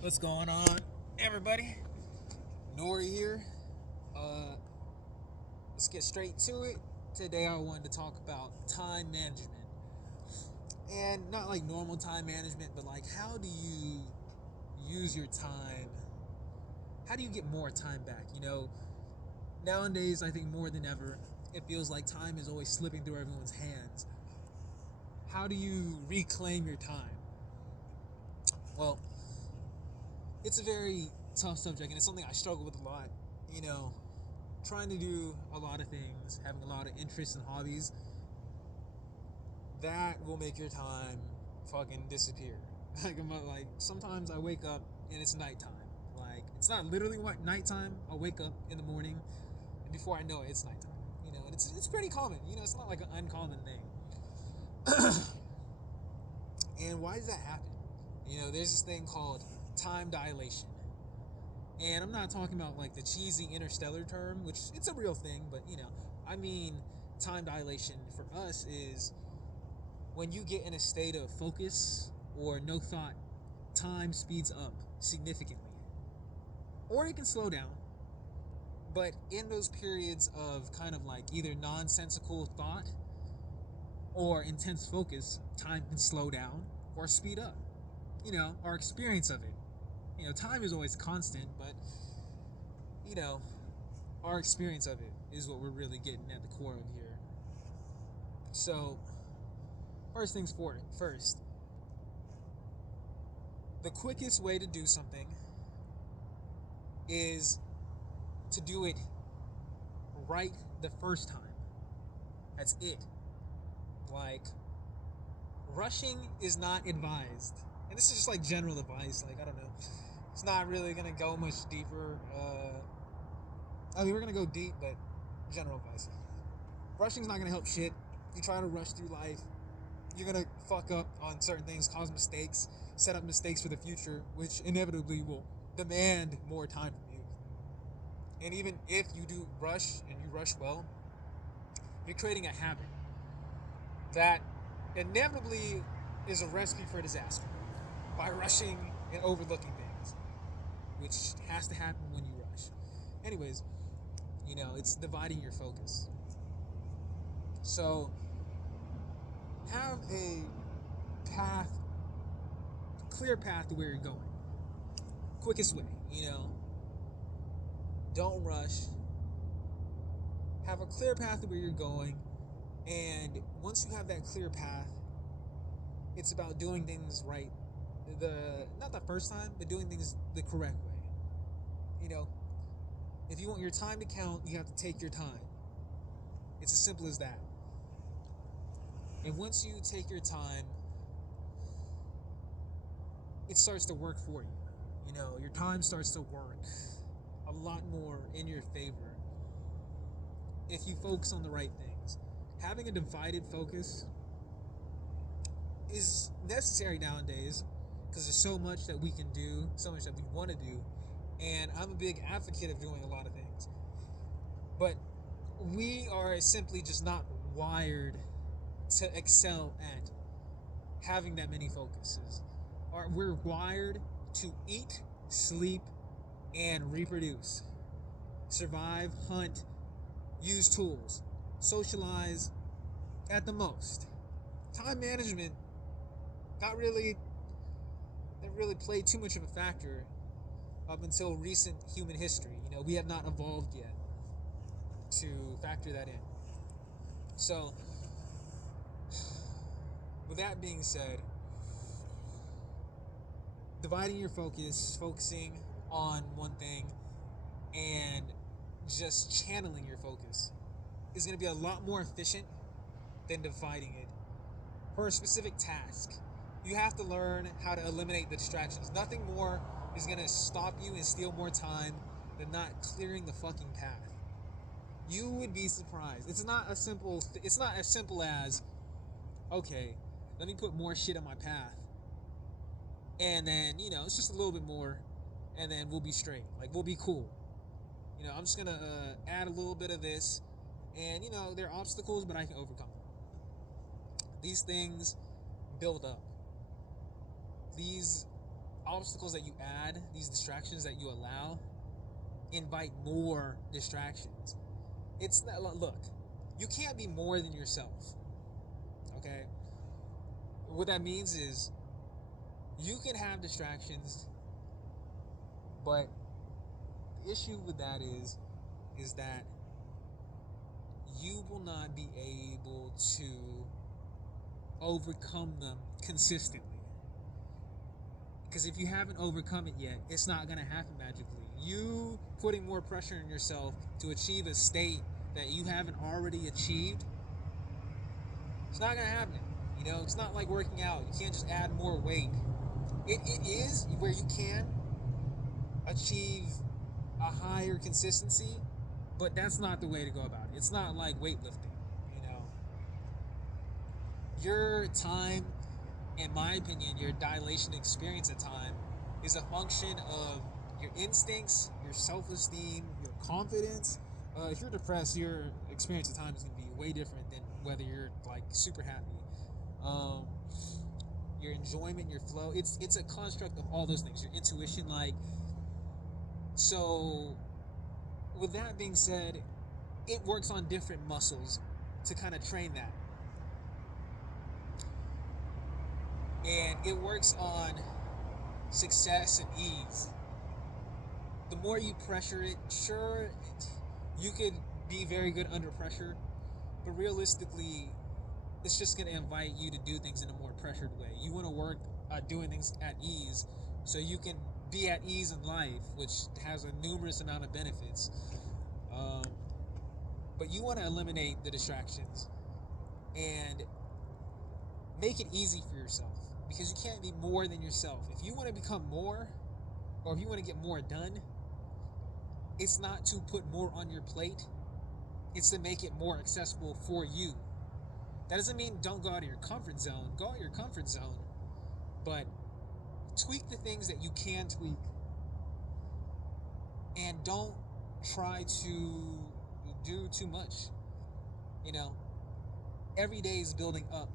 What's going on, everybody? Nori here. Uh, let's get straight to it. Today, I wanted to talk about time management, and not like normal time management, but like how do you use your time? How do you get more time back? Nowadays, I think more than ever, it feels like time is always slipping through everyone's hands. How do you reclaim your time? Well, it's a very tough subject, and it's something I struggle with a lot. You know, trying to do a lot of things, having a lot of interests and hobbies, that will make your time fucking disappear. Like sometimes I wake up and it's nighttime. Like it's not literally what nighttime. I'll wake up in the morning, and before I know it, it's nighttime. And it's pretty common. It's not like an uncommon thing. And why does that happen? There's this thing called time dilation. And I'm not talking about like the cheesy interstellar term, which it's a real thing, but I mean time dilation for us is when you get in a state of focus or no thought, time speeds up significantly. Or it can slow down. But in those periods of kind of like either nonsensical thought or intense focus, time can slow down or speed up. Our experience of it. Time is always constant, but you know, our experience of it is what we're really getting at the core of here. So, first things first, the quickest way to do something is to do it right the first time. That's it. Like, rushing is not advised. And this is just like general advice. Like, I don't know. It's not really going to go much deeper. We're going to go deep, but general advice. Rushing's not going to help shit. You try to rush through life, you're going to fuck up on certain things, cause mistakes, set up mistakes for the future, which inevitably will demand more time from you. And even if you do rush and you rush well, you're creating a habit that inevitably is a recipe for disaster by rushing and overlooking things, which has to happen when you rush. Anyways, it's dividing your focus. So, have a path, clear path to where you're going. Quickest way, Don't rush. Have a clear path to where you're going. And once you have that clear path, it's about doing things right. Not the first time, but doing things the correct way. If you want your time to count, you have to take your time. It's as simple as that. And once you take your time, it starts to work for you. Your time starts to work a lot more in your favor if you focus on the right things. Having a divided focus is necessary nowadays because there's so much that we can do, so much that we want to do, and I'm a big advocate of doing a lot of things. But we are simply just not wired to excel at having that many focuses. We're wired to eat, sleep, and reproduce. Survive, hunt, use tools, socialize at the most. Time management didn't really play too much of a factor up until recent human history. We have not evolved yet to factor that in. So, with that being said, dividing your focus, focusing on one thing, and just channeling your focus is going to be a lot more efficient than dividing it for a specific task. You have to learn how to eliminate the distractions. Nothing more is going to stop you and steal more time than not clearing the fucking path. You would be surprised. It's not as simple as, okay, let me put more shit on my path. And then, it's just a little bit more, and then we'll be straight. Like, we'll be cool. I'm just going to add a little bit of this, and, there are obstacles, but I can overcome them. These things build up. These obstacles that you add, these distractions that you allow, invite more distractions. It's not, look, you can't be more than yourself. Okay? What that means is you can have distractions, but the issue with that is that you will not be able to overcome them consistently. Because if you haven't overcome it yet, it's not going to happen magically. You putting more pressure on yourself to achieve a state that you haven't already achieved, it's not going to happen. You know, it's not like working out. You can't just add more weight. It is where you can achieve a higher consistency, but that's not the way to go about it. It's not like weightlifting, you know. Your time, in my opinion, your dilation experience at time is a function of your instincts, your self-esteem, your confidence. If you're depressed, your experience at time is going to be way different than whether you're like super happy. Your enjoyment, your flow, it's a construct of all those things. Your intuition, like, so with that being said, it works on different muscles to kind of train that. And it works on success and ease. The more you pressure it, sure, you could be very good under pressure, but realistically, it's just going to invite you to do things in a more pressured way. You want to work doing things at ease so you can be at ease in life, which has a numerous amount of benefits. But you want to eliminate the distractions and make it easy for yourself, because you can't be more than yourself. If you want to become more, or if you want to get more done, it's not to put more on your plate. It's to make it more accessible for you. That doesn't mean don't go out of your comfort zone. Go out of your comfort zone, but tweak the things that you can tweak, and don't try to do too much. You know, every day is building up.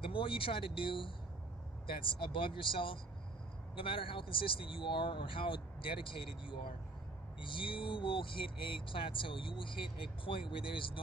The more you try to do that's above yourself, no matter how consistent you are or how dedicated you are, you will hit a plateau. You will hit a point where there's no